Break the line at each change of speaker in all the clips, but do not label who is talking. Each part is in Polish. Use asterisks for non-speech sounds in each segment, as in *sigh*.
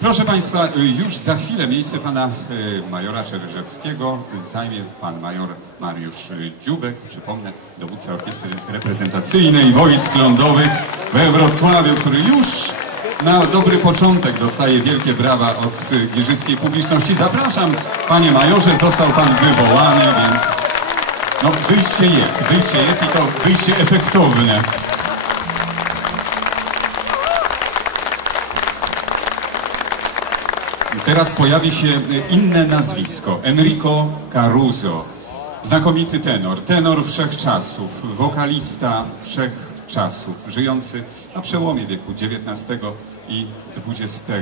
Proszę Państwa, już za chwilę miejsce pana y, majora Czereżewskiego zajmie pan major Mariusz y, Dziubek, przypomnę, dowódca orkiestry reprezentacyjnej wojsk lądowych we Wrocławiu, który już na dobry początek dostaje wielkie brawa od y, giżyckiej publiczności. Zapraszam, panie majorze, został pan wywołany, więc no, wyjście jest, wyjście jest i to wyjście efektowne. Teraz pojawi się inne nazwisko. Enrico Caruso. Znakomity tenor. Tenor wszechczasów. Wokalista wszechczasów. Żyjący na przełomie wieku XIX i XX.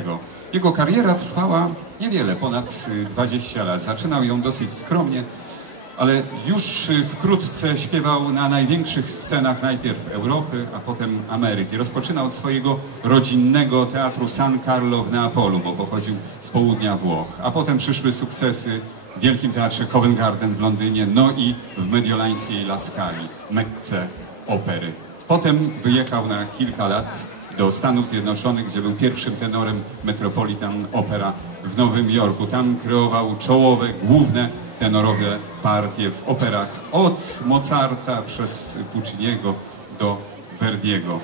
Jego kariera trwała niewiele, ponad 20 lat. Zaczynał ją dosyć skromnie, ale już y, wkrótce śpiewał na największych scenach najpierw Europy, a potem Ameryki. Rozpoczynał od swojego rodzinnego teatru San Carlo w Neapolu, bo pochodził z południa Włoch, a potem przyszły sukcesy w Wielkim Teatrze Covent Garden w Londynie, no i w mediolańskiej La Scali, Mekce opery. Potem wyjechał na kilka lat do Stanów Zjednoczonych, gdzie był pierwszym tenorem Metropolitan Opera w Nowym Jorku. Tam kreował czołowe, główne tenorowe partie w operach od Mozarta przez Pucciniego do Verdiego.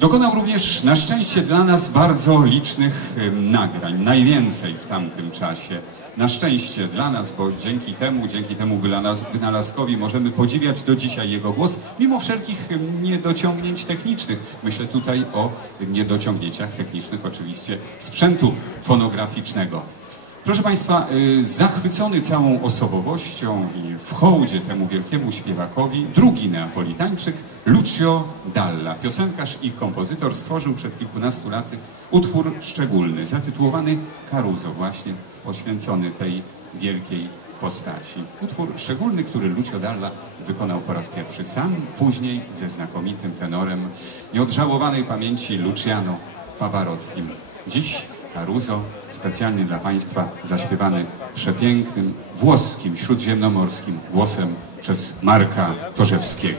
Dokonał również na szczęście dla nas bardzo licznych nagrań, najwięcej w tamtym czasie. Na szczęście dla nas, bo dzięki temu, dzięki temu wynalaz- wynalazkowi możemy podziwiać do dzisiaj jego głos, mimo wszelkich niedociągnięć technicznych. Myślę tutaj o niedociągnięciach technicznych oczywiście sprzętu fonograficznego. Proszę Państwa, y, zachwycony całą osobowością i w hołdzie temu wielkiemu śpiewakowi, drugi neapolitańczyk, Lucio Dalla, piosenkarz i kompozytor, stworzył przed kilkunastu laty utwór szczególny, zatytułowany Caruso, właśnie poświęcony tej wielkiej postaci. Utwór szczególny, który Lucio Dalla wykonał po raz pierwszy sam, później ze znakomitym tenorem nieodżałowanej pamięci Luciano Pavarottim. Dziś Caruso, specjalnie dla Państwa zaśpiewany przepięknym, włoskim, śródziemnomorskim głosem przez Marka Torzewskiego.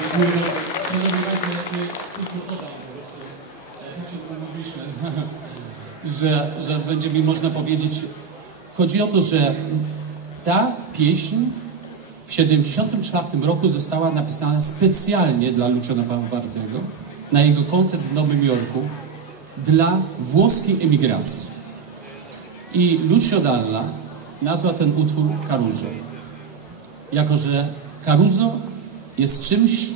Dziękuję bardzo. Szanowni Państwo, ja się krótko podam po prostu. E, Tak się umówiliśmy, *laughs* że, że będzie mi można powiedzieć. Chodzi o to, że ta pieśń w 1974 roku została napisana specjalnie dla Luciana Pavarottego na jego koncert w Nowym Jorku dla włoskiej emigracji. I Lucio Dalla nazwał ten utwór Caruso. Jako, że Caruso jest czymś,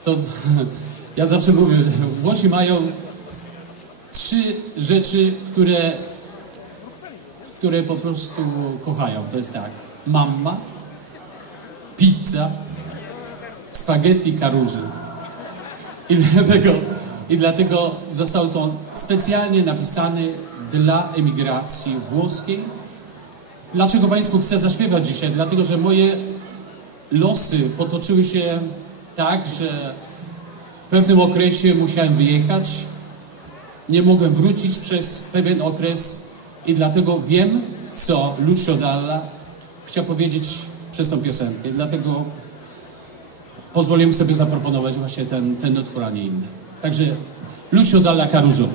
co *laughs* ja zawsze mówię, Włosi mają trzy rzeczy, które, które po prostu kochają. To jest tak, mamma, pizza, spaghetti caruso. I *laughs* dlatego, I dlatego został to specjalnie napisany dla emigracji włoskiej. Dlaczego Państwu chcę zaśpiewać dzisiaj? Dlatego, że moje losy potoczyły się tak, że w pewnym okresie musiałem wyjechać. Nie mogłem wrócić przez pewien okres i dlatego wiem, co Lucio Dalla chciał powiedzieć przez tą piosenkę. Dlatego pozwoliłem sobie zaproponować właśnie ten, ten utwór, a nie inny. Także Lucio Dalla Caruso.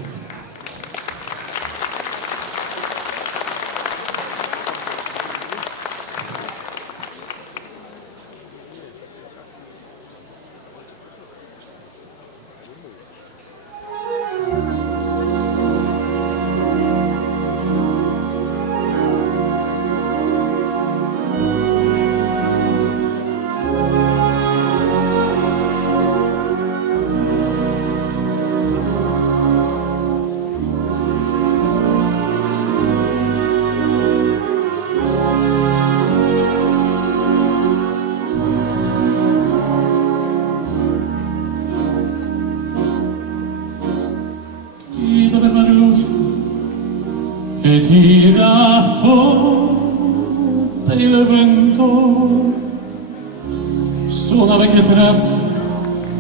E tira forte il vento su una vecchia terrazza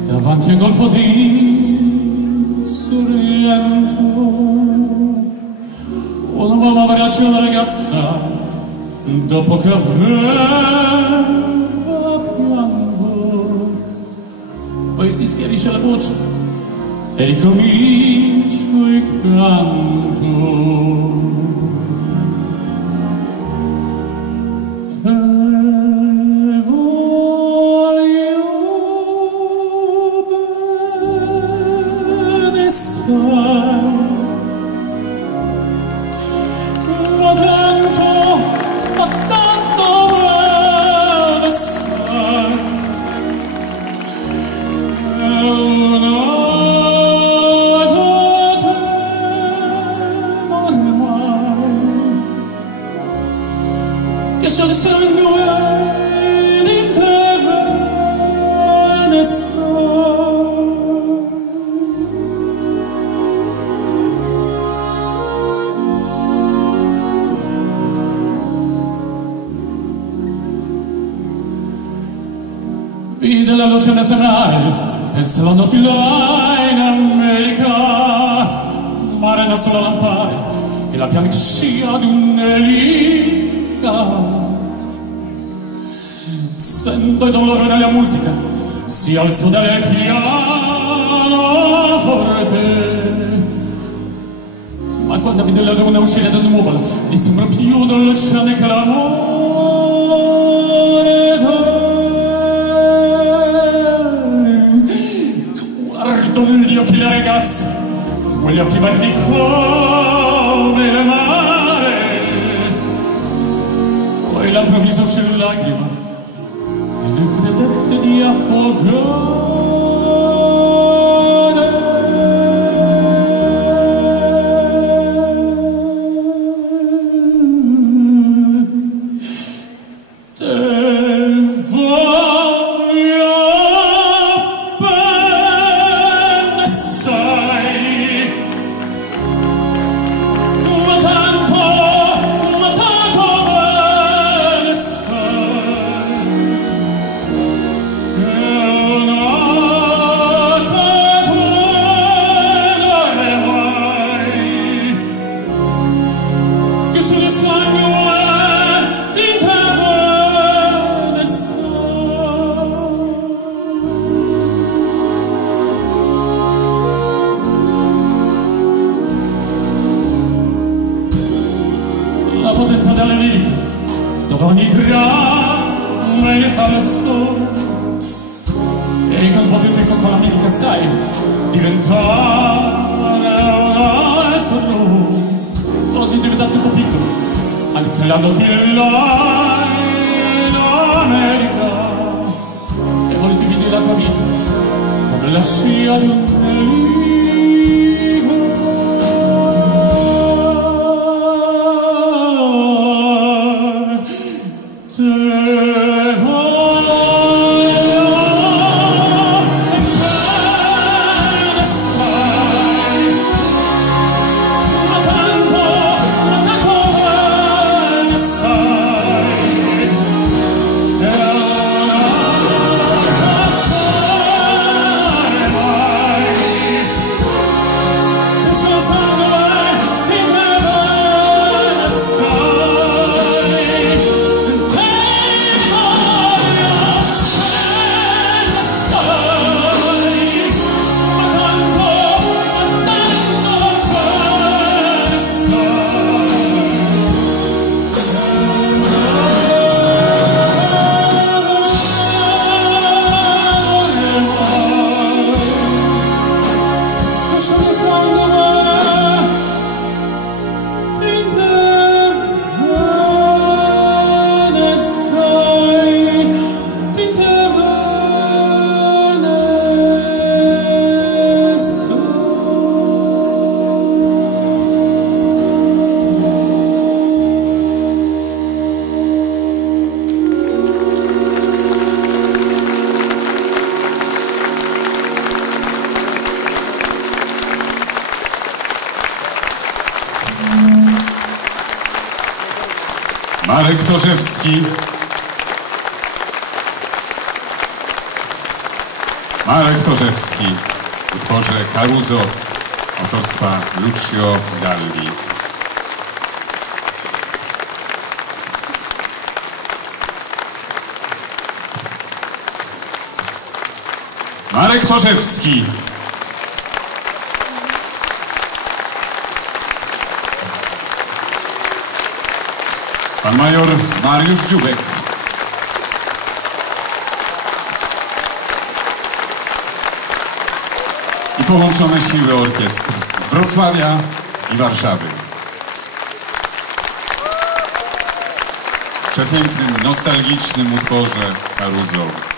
davanti al golfo di Sorrento una piace una ragazza dopo che aveva piango.
Poi si schiarisce la voce.
e ricomincio il canto. Vide la luce nazionale del solo notti là in America mare da sola lampare e la pianta scia un'elica sento il dolore della musica si alzo dalle piano forte. Ma quando vedo la luna uscire dal nuvolo mi sembra più dolce che l'amore. Guardo negli occhi la ragazza, quegli occhi verdi come il mare. Poi all'improvviso uscì lacrima e le credette di affogare. diventare eterno oggi è diventato tutto piccolo. Anche la notilla in America e vuoi ti vedi la tua vita? Come la scia di un felice Te
Marek Torzewski. Marek Torzewski w utworze Caruso autorstwa Lucio Dalli. Marek Torzewski. Pan major Mariusz Dziubek. I połączone siły orkiestry z Wrocławia i Warszawy. W przepięknym, nostalgicznym utworze Caruso.